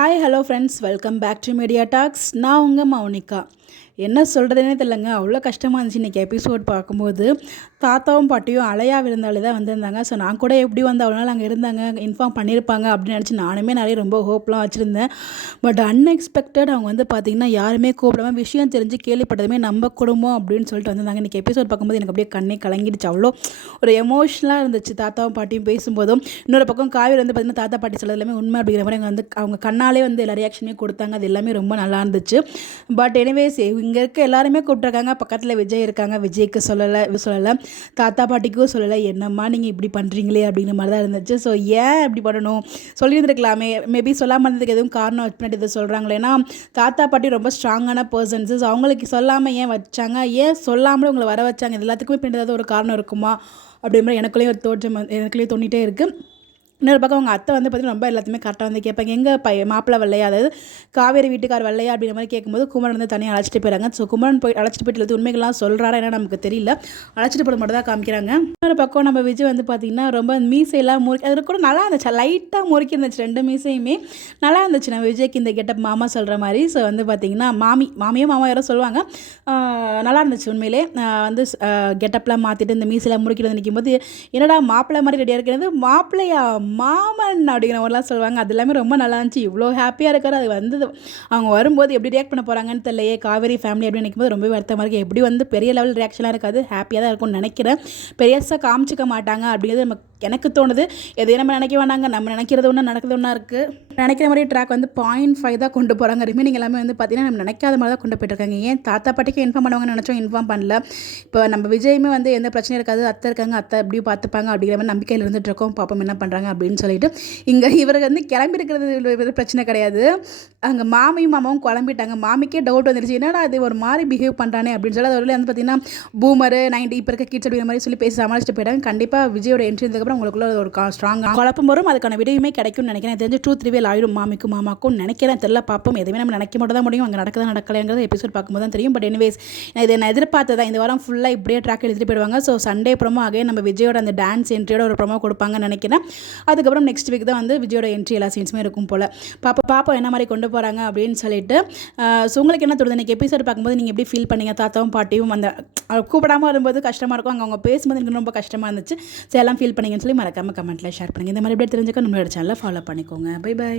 Hi hello friends, welcome back to media talks. நான் உங்கள் மௌனிகா. என்ன சொல்கிறதுனே தெரியலங்க, அவ்வளோ கஷ்டமாக இருந்துச்சு இன்றைக்கி எபிசோட் பார்க்கும்போது. தாத்தாவும் பாட்டியும் அலையா விருந்தாளி தான் வந்திருந்தாங்க. ஸோ நான் கூட எப்படி வந்து அவ்வளோ நாள் அங்கே இருந்தாங்க, இன்ஃபார்ம் பண்ணியிருப்பாங்க அப்படின்னு நினச்சி நானுமே நிறைய ரொம்ப ஹோப்லாம் வச்சுருந்தேன். பட் அன்எக்ஸ்பெக்டட் அவங்க வந்து பார்த்திங்கன்னா யாருமே கூப்பிடாம விஷயம் தெரிஞ்சு கேள்விப்பட்டதுமே நம்ம குடும்பம் அப்படின்னு சொல்லிட்டு வந்திருந்தாங்க. இன்றைக்கி எபிசோட் பார்க்கும்போது எனக்கு அப்படியே கண்ணே கலங்கிடுச்சு. அவ்வளோ ஒரு எமோஷ்னலாக இருந்துச்சு தாத்தாவும் பாட்டியும் பேசும்போதும். இன்னொரு பக்கம் காவேரி வந்து பார்த்திங்கன்னா தாத்தா பாட்டி சொல்கிறது எல்லாமே உண்மை அப்படிங்கிற மாதிரி வந்து அவங்க கண்ணாலே வந்து எல்லா ரியாக்ஷனையும் கொடுத்தாங்க. அது எல்லாமே ரொம்ப நல்லா இருந்துச்சு. பட் எனிவேஸ் இங்கே இருக்க எல்லாருமே கூப்பிட்ருக்காங்க. பக்கத்தில் விஜய் இருக்காங்க. விஜய்க்கு சொல்லலை, தாத்தா பாட்டிக்கும் சொல்லலை. என்னம்மா நீங்கள் இப்படி பண்ணுறீங்களே அப்படிங்கிற மாதிரி தான் இருந்துச்சு. ஸோ ஏன் இப்படி பண்ணணும், சொல்லியிருந்துருக்கலாமே. மேபி சொல்லாமல் இருந்ததுக்கு எதுவும் காரணம் வச்சு பண்ணிட்டு இதை சொல்கிறாங்களே. ஏன்னா தாத்தா பாட்டி ரொம்ப ஸ்ட்ராங்கான பர்சன்ஸு. ஸோ அவங்களுக்கு சொல்லாமல் ஏன் வச்சாங்க, ஏன் சொல்லாமலே உங்களை வர வச்சாங்க, இது எல்லாத்துக்குமே பின்னாடி ஏதாவது ஒரு காரணம் இருக்குமா அப்படிங்கிற மாதிரி எனக்குள்ளேயே ஒரு தோற்றம் எனக்குள்ளேயே தோணிகிட்டே இருக்குது. இன்னொரு பக்கம் அவங்க அத்தை வந்து பார்த்திங்கன்னா ரொம்ப எல்லாத்தையுமே கரெக்டாக வந்து கேட்பாங்க. எங்கள் மாப்பிள்ளை வரலையா, அதாவது காவேரி வீட்டுக்கார் வரலையா அப்படிங்கிற மாதிரி கேட்கும்போது குமரன் வந்து தனியாக அழைச்சிட்டு போயிறாங்க. ஸோ குமரன் போய் அழைச்சிட்டு போயிட்டு உண்மைகள்லாம் சொல்கிறாரா என்ன நமக்கு தெரியல. அழைச்சிட்டு போகிற மட்டும் தான் காமிக்கிறாங்க. இன்னொரு பக்கம் நம்ம விஜய் வந்து பார்த்திங்கன்னா ரொம்ப மீசையெல்லாம் அது கூட நல்லா இருந்துச்சு, லைட்டாக முறுக்கி இருந்துச்சு. ரெண்டு மீசையுமே நல்லா இருந்துச்சு. நம்ம விஜய்க்கு இந்த கெட்டப் மாமா சொல்கிற மாதிரி. ஸோ வந்து பார்த்திங்கன்னா மாமியும் மாமா யாரோ சொல்லுவாங்க, நல்லா இருந்துச்சு உண்மையிலே. வந்து கெட்டப்லாம் மாற்றிட்டு இந்த மீசையெல்லாம் முறுக்கிட்டு வந்து நிற்கும்போது என்னடா மாப்பிள்ளை மாதிரி ரெடியாக இருக்கிறது, மாப்பிள்ளையா மாமன் அப்படிங்கிற மாதிரிலாம் சொல்லுவாங்க. அது எல்லாமே ரொம்ப நல்லா இருந்துச்சு. இவ்வளோ ஹாப்பியாக இருக்காரு. அது வந்து அவங்க வரும்போது எப்படி ரியாக்ட் பண்ண போகிறாங்கன்னு தெரியலையே. காவேரி ஃபேமிலி அப்படின்னு நினைக்கும்போது ரொம்ப வருத்தமாக இருக்குது. எப்படி வந்து பெரிய லெவல் ரியாக்ஷனாக இருக்காது, ஹாப்பியாக தான் இருக்கும்னு நினைக்கிறேன். பெருசாக காமிச்சிக்க மாட்டாங்க அப்படிங்கிறது எனக்கு தோணுது. எதையும் நம்ம நினைக்க வேண்டாங்க, நம்ம நினைக்கிறது ஒன்று நடக்குது ஒன்றா இருக்குது. நினைக்கிற மாதிரி ட்ராக் வந்து 0.5 தான் கொண்டு போகிறாங்க. ரிமைனிங் எல்லாமே வந்து பார்த்திங்கன்னா நம்ம நினைக்காத மாதிரி தான் கொண்டு போயிட்டுருக்காங்க. ஏன் தாத்தா பாட்டிக்கு இன்ஃபார்ம் பண்ணுவாங்கன்னு நினச்சோம், இன்ஃபார்ம் பண்ணல. இப்போ நம்ம விஜயுமே வந்து எந்த பிரச்சனையும் இருக்காது, அத்தை இருக்காங்க, அத்தை எப்படியும் பார்த்துப்பாங்க அப்படிங்கிற மாதிரி நம்பிக்கையில் இருந்துகிட்ருக்கோம். பாப்போம் என்ன பண்ணுறாங்க அப்படின்னு சொல்லிட்டு. இங்கே இவருக்கு வந்து கிளம்பி இருக்கிறது பிரச்சனை கிடையாது. அங்கே மாமாவும் குழம்பிட்டாங்க. மாமிக்கே டவுட் வந்துருச்சு, என்னடா அது ஒரு மாதிரி பிஹேவ் பண்ணுறானே அப்படின்னு சொல்லி. அதில் வந்து பார்த்திங்கன்னா பூமரு 90 இப்போ இருக்க கிட்ஸ் அப்படிங்கிற மாதிரி சொல்லி பேசி சமாளிச்சுட்டு போயிட்டாங்க. கண்டிப்பாக விஜயோட என்ட்ரி இருந்ததுக்கப்புறம் உங்களுக்குள்ள ஒரு ஸ்ட்ராங்காக குழப்பம் வரும். அதுக்கான விடையுமே கிடைக்கும்னு நினைக்கிறேன். தெரிஞ்சு ட்ரூத் ரிவீல் ஆயிடும் மாமாக்கும் நினைக்கிறேன். தெரியல, பார்ப்போம். எதுவுமே நம்ம நினைக்க மட்டும் தான் முடியும். அங்கே நடக்குதா நடக்கலைங்கிறது எபிசோட் பார்க்கும்போது தான் தெரியும். பட் எனிவேஸ் நான் எதிர்பார்த்ததான். இந்த வாரம் ஃபுல்லாக இப்படியே ட்ராக் எடுத்துகிட்டு போயிடுவாங்க. ஸோ சண்டே ப்ரோமோ நம்ம விஜயோட அந்த டான்ஸ் என்ட்ரியோட ஒரு ப்ரோமோ கொடுப்பாங்கன்னு நினைக்கிறேன். அதுக்கப்புறம் நெக்ஸ்ட் வீக் தான் வந்து விஜயோட என்ட்ரி எல்லா சீன்ஸுமே இருக்கும் போல். பாப்போம் என்ன மாதிரி கொண்டு போகிறாங்க அப்படின்னு சொல்லிட்டு. ஸோ உங்களுக்கு என்ன தோணுது, இன்றைக்கி எபிசோட் பார்க்கும்போது நீங்கள் எப்படி ஃபீல் பண்ணீங்க? தாத்தாவும் பாட்டியும் அந்த கூப்பிடாமல் வரும்போது கஷ்டமாக இருக்கும், அவங்க பேசும்போது எனக்கு ரொம்ப கஷ்டமாக இருந்துச்சு. ஸோ எல்லாம் ஃபீல் பண்ணீங்கன்னு சொல்லி மறக்காமல் கமெண்ட்டில் ஷேர் பண்ணுங்கள். இந்த மாதிரி எப்படி தெரிஞ்சுக்க நம்மளோட சேனலை ஃபாலோ பண்ணிக்கோங்க. Bye by.